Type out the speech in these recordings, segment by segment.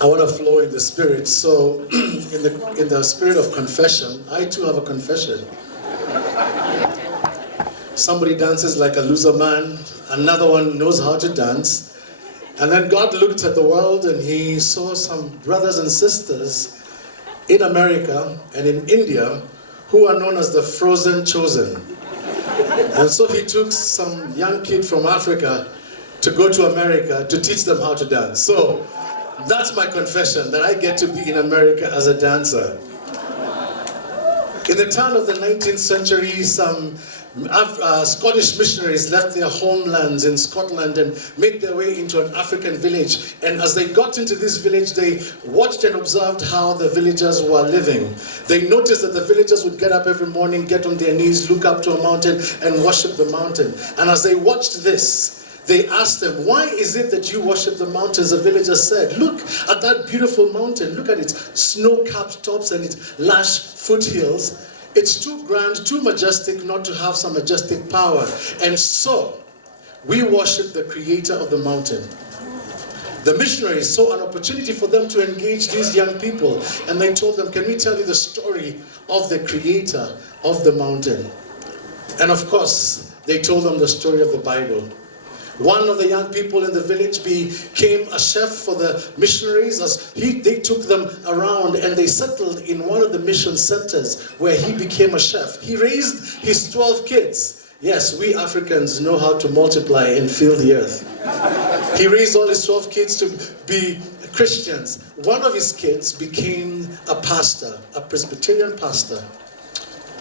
I want to flow in the spirit. So, in the spirit of confession, I too have a confession. Somebody dances like a loser man, another one knows how to dance. And then God looked at the world and he saw some brothers and sisters in America and in India who are known as the frozen chosen. And so he took some young kid from Africa to go to America to teach them how to dance. So that's my confession, that I get to be in America as a dancer. In the turn of the 19th century, some Scottish missionaries left their homelands in Scotland and made their way into an African village. And as they got into this village, they watched and observed how the villagers were living. They noticed that the villagers would get up every morning, get on their knees, look up to a mountain and worship the mountain. And as they watched this, they asked them, why is it that you worship the mountains? The villagers said, look at that beautiful mountain. Look at its snow-capped tops and its lush foothills. It's too grand, too majestic not to have some majestic power. And so, we worship the creator of the mountain. The missionaries saw an opportunity for them to engage these young people. And they told them, can we tell you the story of the creator of the mountain? And of course, they told them the story of the Bible. One of the young people in the village became a chef for the missionaries as they took them around and they settled in one of the mission centers where he became a chef. He raised his 12 kids. Yes, we Africans know how to multiply and fill the earth. He raised all his 12 kids to be Christians. One of his kids became a pastor, a Presbyterian pastor.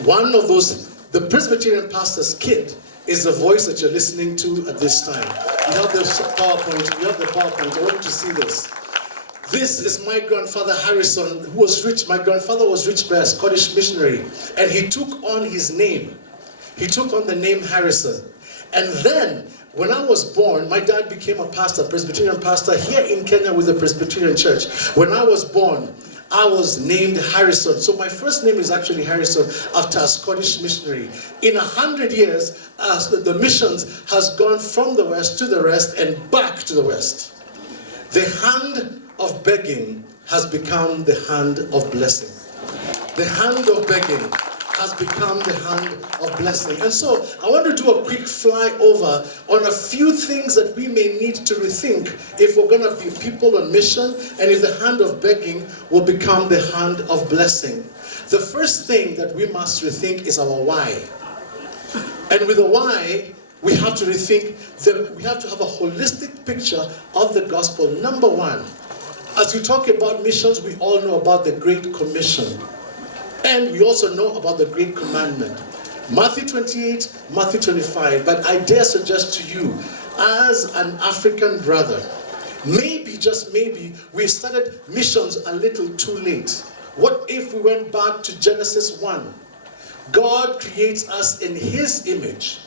The Presbyterian pastor's kid is the voice that you're listening to at this time. You have the PowerPoint. I want you to see this. This is my grandfather Harrison, who was rich. My grandfather was rich by a Scottish missionary, and he took on his name. He took on the name Harrison. And then, when I was born, my dad became a pastor, Presbyterian pastor here in Kenya with the Presbyterian Church. When I was born, I was named Harrison. So my first name is actually Harrison after a Scottish missionary. In 100 years, the missions has gone from the west to the rest and back to the west. The hand of begging has become the hand of blessing. The hand of begging has become the hand of blessing. And so I want to do a quick flyover on a few things that we may need to rethink if we're going to be people on mission and if the hand of begging will become the hand of blessing. The first thing that we must rethink is our why. And with a why, we have to rethink that we have to have a holistic picture of the gospel. Number one, as we talk about missions, we all know about the Great Commission. And we also know about the Great Commandment. Matthew 28, Matthew 25. But I dare suggest to you, as an African brother, maybe, just maybe, we started missions a little too late. What if we went back to Genesis 1? God creates us in His image.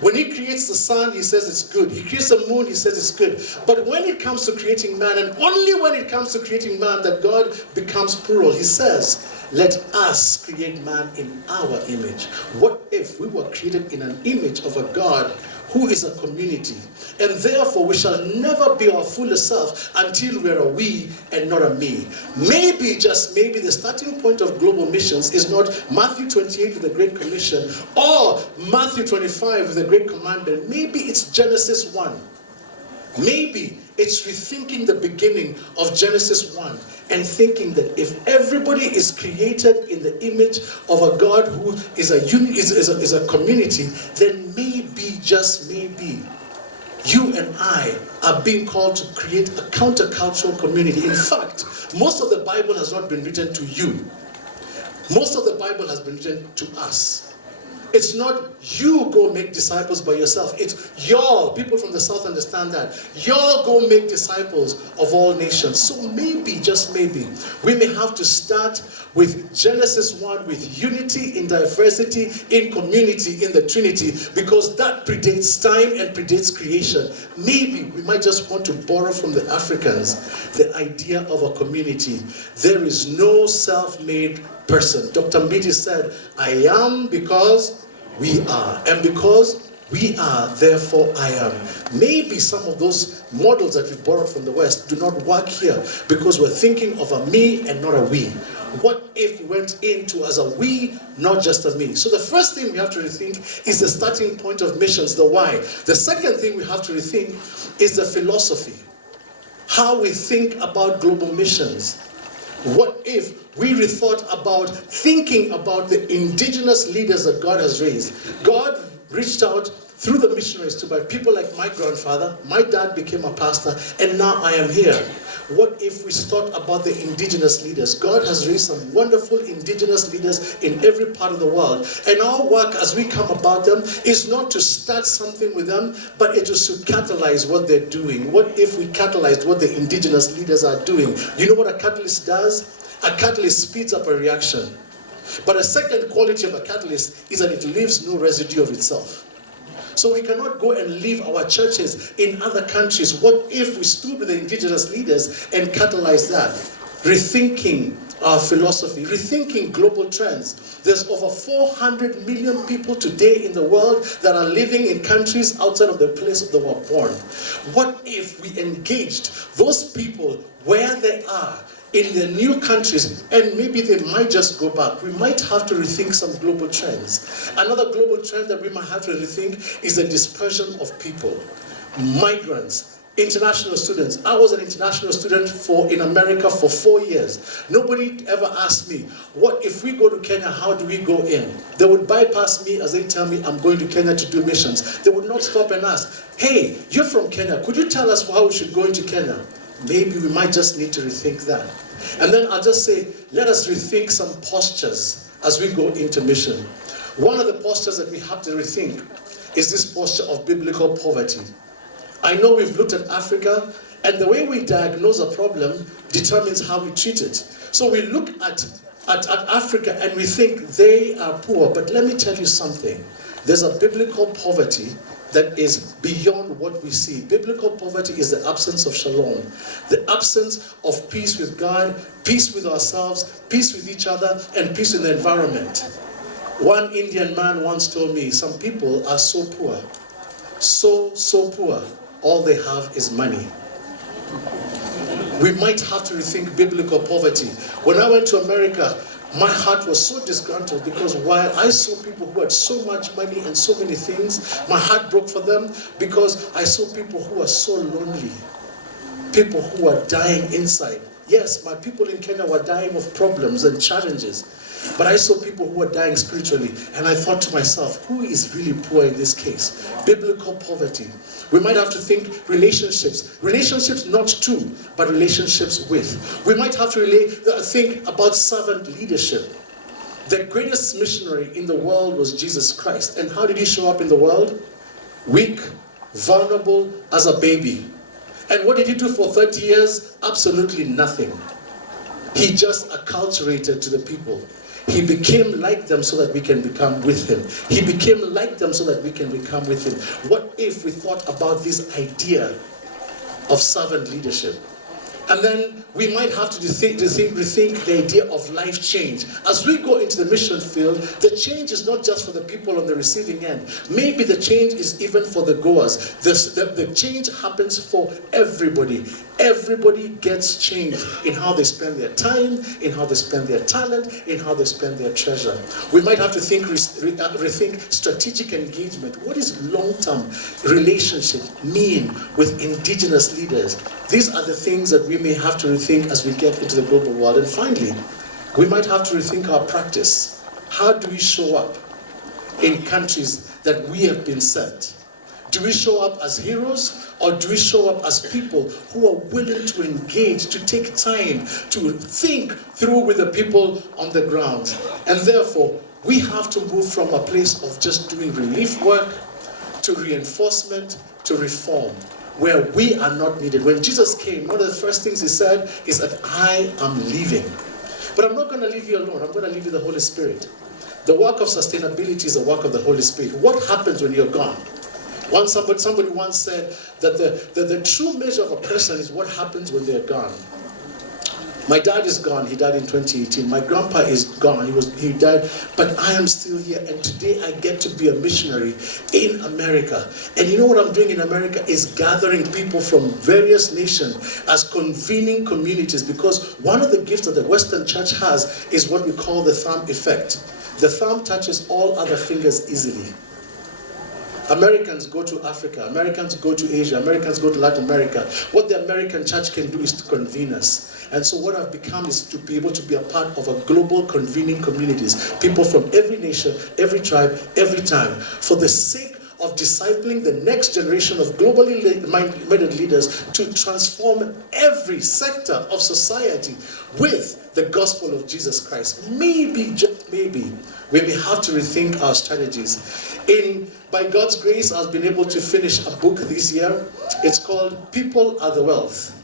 When He creates the sun, He says it's good. He creates the moon, He says it's good. But when it comes to creating man, and only when it comes to creating man that God becomes plural, He says, let us create man in our image. What if we were created in an image of a God who is a community? And therefore we shall never be our fullest self until we're a we and not a me. Maybe, just maybe, the starting point of global missions is not Matthew 28 with the Great Commission or Matthew 25 with the Great Commandment. Maybe it's Genesis 1. Maybe it's rethinking the beginning of Genesis 1 and thinking that if everybody is created in the image of a God who is a community, then maybe, just maybe, you and I are being called to create a countercultural community. In fact, most of the Bible has not been written to you. Most of the Bible has been written to us. It's not you go make disciples by yourself. It's y'all. People from the south understand that. Y'all go make disciples of all nations. So maybe, just maybe, we may have to start with Genesis 1, with unity in diversity, in community, in the Trinity, because that predates time and predates creation. Maybe we might just want to borrow from the Africans the idea of a community. There is no self-made person. Dr. Mbiti said, I am because we are. And because We are, therefore I am. Maybe some of those models that we've borrowed from the West do not work here because we're thinking of a me and not a we. What if we went into as a we, not just a me? So the first thing we have to rethink is the starting point of missions, the why. The second thing we have to rethink is the philosophy. How we think about global missions. What if we rethought about thinking about the indigenous leaders that God has raised? God reached out through the missionaries to by people like my grandfather. My dad became a pastor, and now I am here. What if we thought about the indigenous leaders? God has raised some wonderful indigenous leaders in every part of the world. And our work as we come about them is not to start something with them, but it is to catalyze what they're doing. What if we catalyzed what the indigenous leaders are doing? You know what a catalyst does? A catalyst speeds up a reaction. But a second quality of a catalyst is that it leaves no residue of itself. So we cannot go and leave our churches in other countries. What if we stood with the indigenous leaders and catalyzed that? Rethinking our philosophy, rethinking global trends. There's over 400 million people today in the world that are living in countries outside of the place that they were born. What if we engaged those people where they are in the new countries, and maybe they might just go back? We might have to rethink some global trends. Another global trend that we might have to rethink is the dispersion of people. Migrants, international students. I was an international student in America for 4 years. Nobody ever asked me, what if we go to Kenya, how do we go in? They would bypass me as they tell me I'm going to Kenya to do missions. They would not stop and ask, hey, you're from Kenya, could you tell us how we should go into Kenya? Maybe we might just need to rethink that. And then I'll just say, let us rethink some postures as we go into mission. One of the postures that we have to rethink is this posture of biblical poverty. I know we've looked at Africa, and the way we diagnose a problem determines how we treat it. So we look at Africa and we think they are poor, but let me tell you something. There's a biblical poverty that is beyond what we see. Biblical poverty is the absence of shalom, the absence of peace with God, peace with ourselves, peace with each other, and peace with the environment. One Indian man once told me, some people are so poor, so poor, all they have is money. We might have to rethink biblical poverty. When I went to America, my heart was so disgruntled because while I saw people who had so much money and so many things, my heart broke for them because I saw people who are so lonely, people who are dying inside. Yes, my people in Kenya were dying of problems and challenges, but I saw people who were dying spiritually, and I thought to myself, who is really poor in this case? Biblical poverty. We might have to think relationships. Relationships not to, but relationships with. We might have to think about servant leadership. The greatest missionary in the world was Jesus Christ. And how did he show up in the world? Weak, vulnerable, as a baby. And what did he do for 30 years? Absolutely nothing. He just acculturated to the people. He became like them so that we can become with him. He became like them so that we can become with him. What if we thought about this idea of servant leadership? And then we might have to rethink the idea of life change. As we go into the mission field, the change is not just for the people on the receiving end. Maybe the change is even for the goers. The change happens for everybody. Everybody gets changed in how they spend their time, in how they spend their talent, in how they spend their treasure. We might have to rethink strategic engagement. What does long-term relationship mean with indigenous leaders? These are the things that we may have to rethink as we get into the global world. And finally, we might have to rethink our practice. How do we show up in countries that we have been sent? Do we show up as heroes, or do we show up as people who are willing to engage, to take time, to think through with the people on the ground? And therefore, we have to move from a place of just doing relief work to reinforcement to reform, where we are not needed. When Jesus came, one of the first things he said is that I am leaving. But I'm not going to leave you alone. I'm going to leave you the Holy Spirit. The work of sustainability is the work of the Holy Spirit. What happens when you're gone? Somebody once said that the true measure of a person is what happens when they're gone. My dad is gone. He died in 2018. My grandpa is gone. He died, but I am still here. And today I get to be a missionary in America. And you know what I'm doing in America is gathering people from various nations as convening communities, because one of the gifts that the Western church has is what we call the thumb effect. The thumb touches all other fingers easily. Americans go to Africa, Americans go to Asia, Americans go to Latin America. What the American church can do is to convene us. And so what I've become is to be able to be a part of a global convening communities. People from every nation, every tribe, every time. For the sake of discipling the next generation of globally minded leaders to transform every sector of society with the gospel of Jesus Christ. Maybe, just maybe, we may have to rethink our strategies. By God's grace, I've been able to finish a book this year. It's called People Are the Wealth.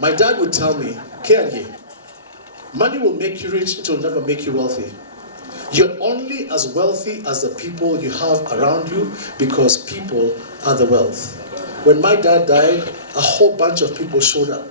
My dad would tell me, Kianye, money will make you rich, it will never make you wealthy. You're only as wealthy as the people you have around you, because people are the wealth. When my dad died, a whole bunch of people showed up.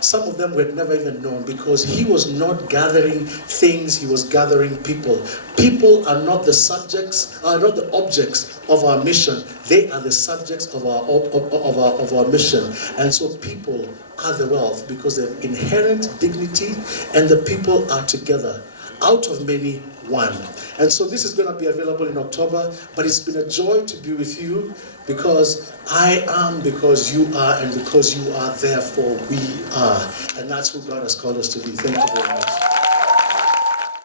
Some of them we had never even known, because he was not gathering things, he was gathering people. People are not the subjects, are not the objects of our mission. They are the subjects of our mission. And so people are the wealth, because they have inherent dignity, and the people are together. Out of many, one. And so this is going to be available in October, but it's been a joy to be with you, because I am, because you are, and because you are, therefore we are. And that's who God has called us to be. Thank you very much.